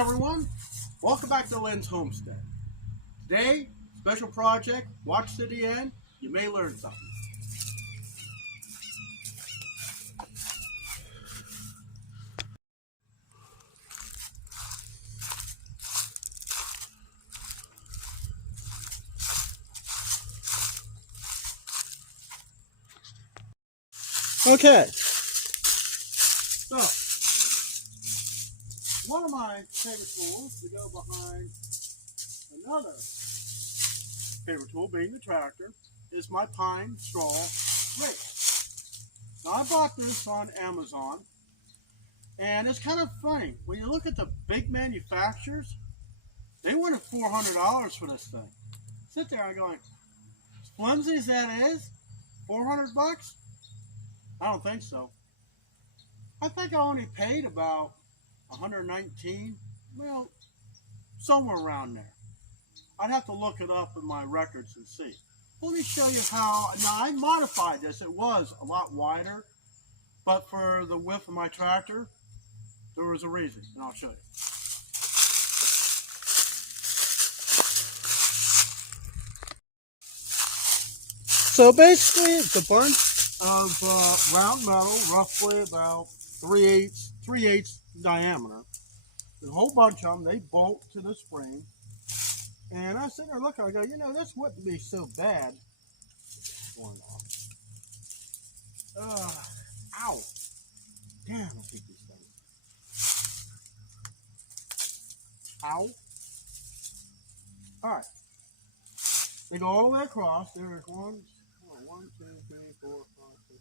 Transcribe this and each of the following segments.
everyone, welcome back to Lynn's Homestead. Today, special project, watch to the end, you may learn something. Okay, so one of my favorite tools to go behind another favorite tool, being the tractor, is my pine straw rake. Now I bought this on Amazon, and it's kind of funny. When you look at the big manufacturers, they wanted $400 for this thing. Sit there and going, as flimsy as that is, 400 bucks? I don't think so. I think I only paid about 119, well, somewhere around there. I'd have to look it up in my records and see. Let me show you how. Now I modified this. It was a lot wider, but for the width of my tractor, there was a reason, and I'll show you. So basically, it's a bunch of round metal, roughly about 3/8 diameter. There's a whole bunch of them. They bolt to the spring. And I sit there looking, I go, you know, this wouldn't be so bad. Going off. Ow. Damn, I hate these things. Ow. Alright. They go all the way across. There's 1, 2, 3, 4, 5, 6.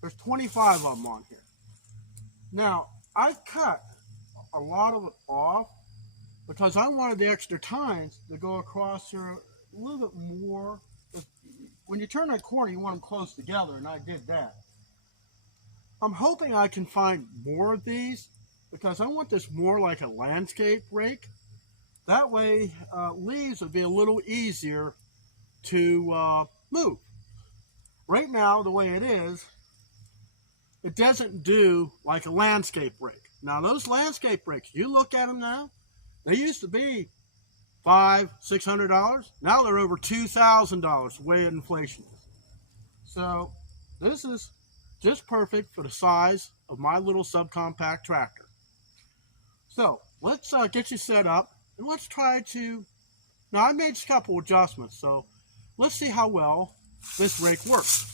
There's 25 of them on here. Now, I cut a lot of it off because I wanted the extra tines to go across here a little bit more. When you turn that corner, you want them close together, and I did that. I'm hoping I can find more of these because I want this more like a landscape rake. That way, leaves would be a little easier to move. Right now, the way it is, it doesn't do like a landscape rake. Now, those landscape rakes, you look at them now, they used to be $500, $600. Now they're over $2,000, the way inflation is. So this is just perfect for the size of my little subcompact tractor. So let's get you set up, and let's try to, now I made a couple adjustments, so let's see how well this rake works.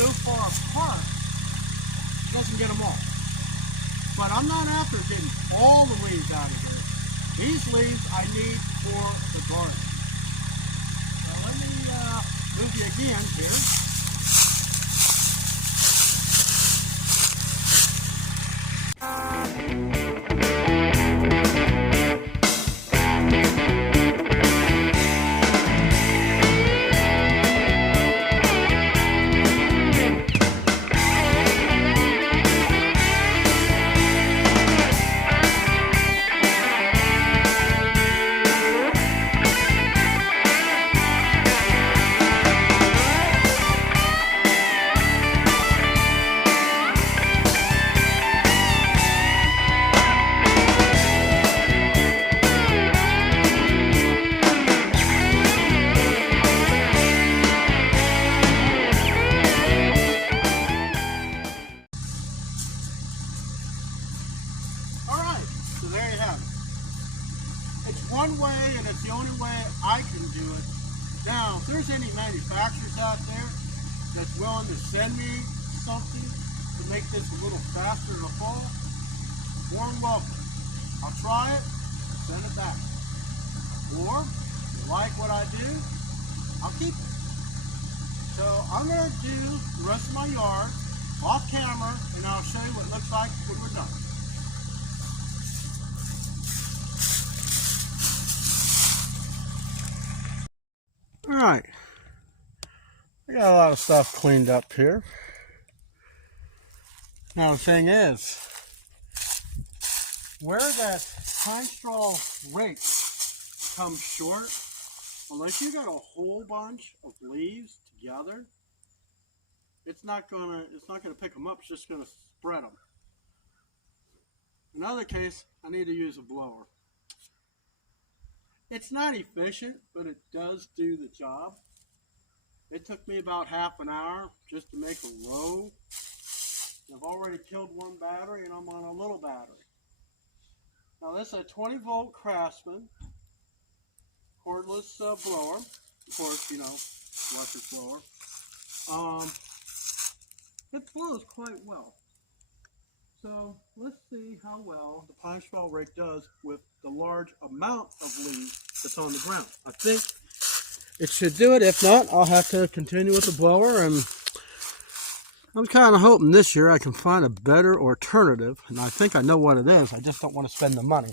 so far apart, it doesn't get them all. But I'm not after getting all the leaves out of here. These leaves I need for the garden. Now let me move you again here. So there you have it. It's one way, and it's the only way I can do it. Now, if there's any manufacturers out there that's willing to send me something to make this a little faster in the fall, more than welcome. I'll try it, send it back. Or, if you like what I do, I'll keep it. So I'm going to do the rest of my yard off camera, and I'll show you what it looks like when we're done. All right, I got a lot of stuff cleaned up here. Now the thing is, where that pine straw rake comes short, unless you got a whole bunch of leaves together, it's not gonna pick them up. It's just gonna spread them. In other case, I need to use a blower. It's not efficient, but it does do the job. It took me about half an hour just to make a row. I've already killed one battery, and I'm on a little battery. Now this is a 20-volt Craftsman cordless blower. Of course, you know, electric blower. It blows quite well. So let's see how well the pine straw rake does with the large amount of leaves that's on the ground. I think it should do it. If not, I'll have to continue with the blower, and I'm kind of hoping this year I can find a better alternative, and I think I know what it is. I just don't want to spend the money.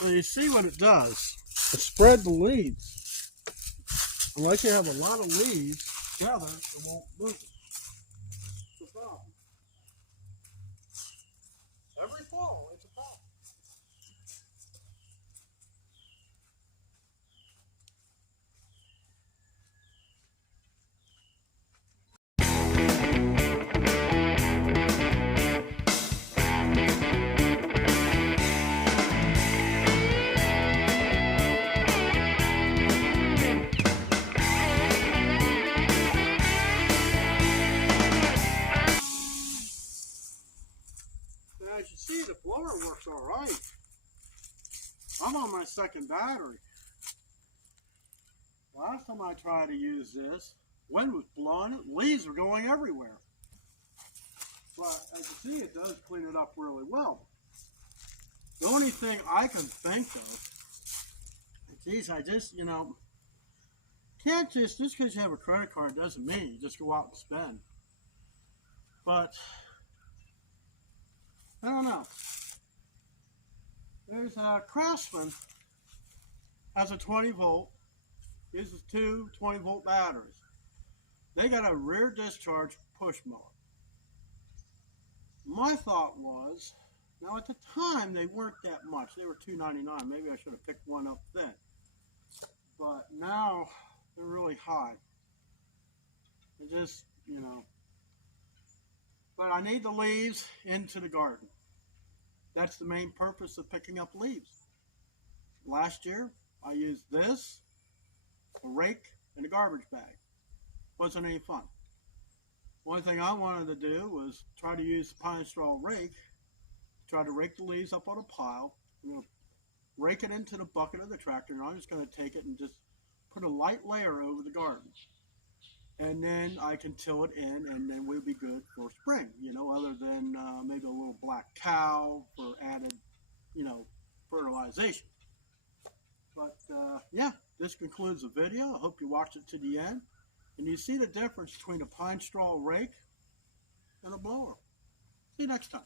So you see what it does. It spread the leaves. Unless you have a lot of leaves together, it won't move. It's a problem. Every fall, it's a problem. As you see, the blower works all right. I'm on my second battery. Last time I tried to use this, wind was blowing it, leaves were going everywhere. But as you see, it does clean it up really well. The only thing I can think of, geez, I just, you know, can't just because you have a credit card doesn't mean you just go out and spend. But I don't know. There's a Craftsman has a 20 volt, uses two 20-volt batteries. They got a rear discharge push mower. my thought was, now at the time they weren't that much. They were $2.99. Maybe I should have picked one up then. But now they're really high. It just, you know. But I need the leaves into the garden. That's the main purpose of picking up leaves. Last year, I used this, a rake, and a garbage bag. Wasn't any fun. One thing I wanted to do was try to use the pine straw rake, try to rake the leaves up on a pile. I'm going to rake it into the bucket of the tractor, and I'm just going to take it and just put a light layer over the garden. And then I can till it in, and then we'll be good for spring, you know, other than maybe a little black cow for added, you know, fertilization. But yeah, this concludes the video. I hope you watched it to the end. And you see the difference between a pine straw rake and a blower. See you next time.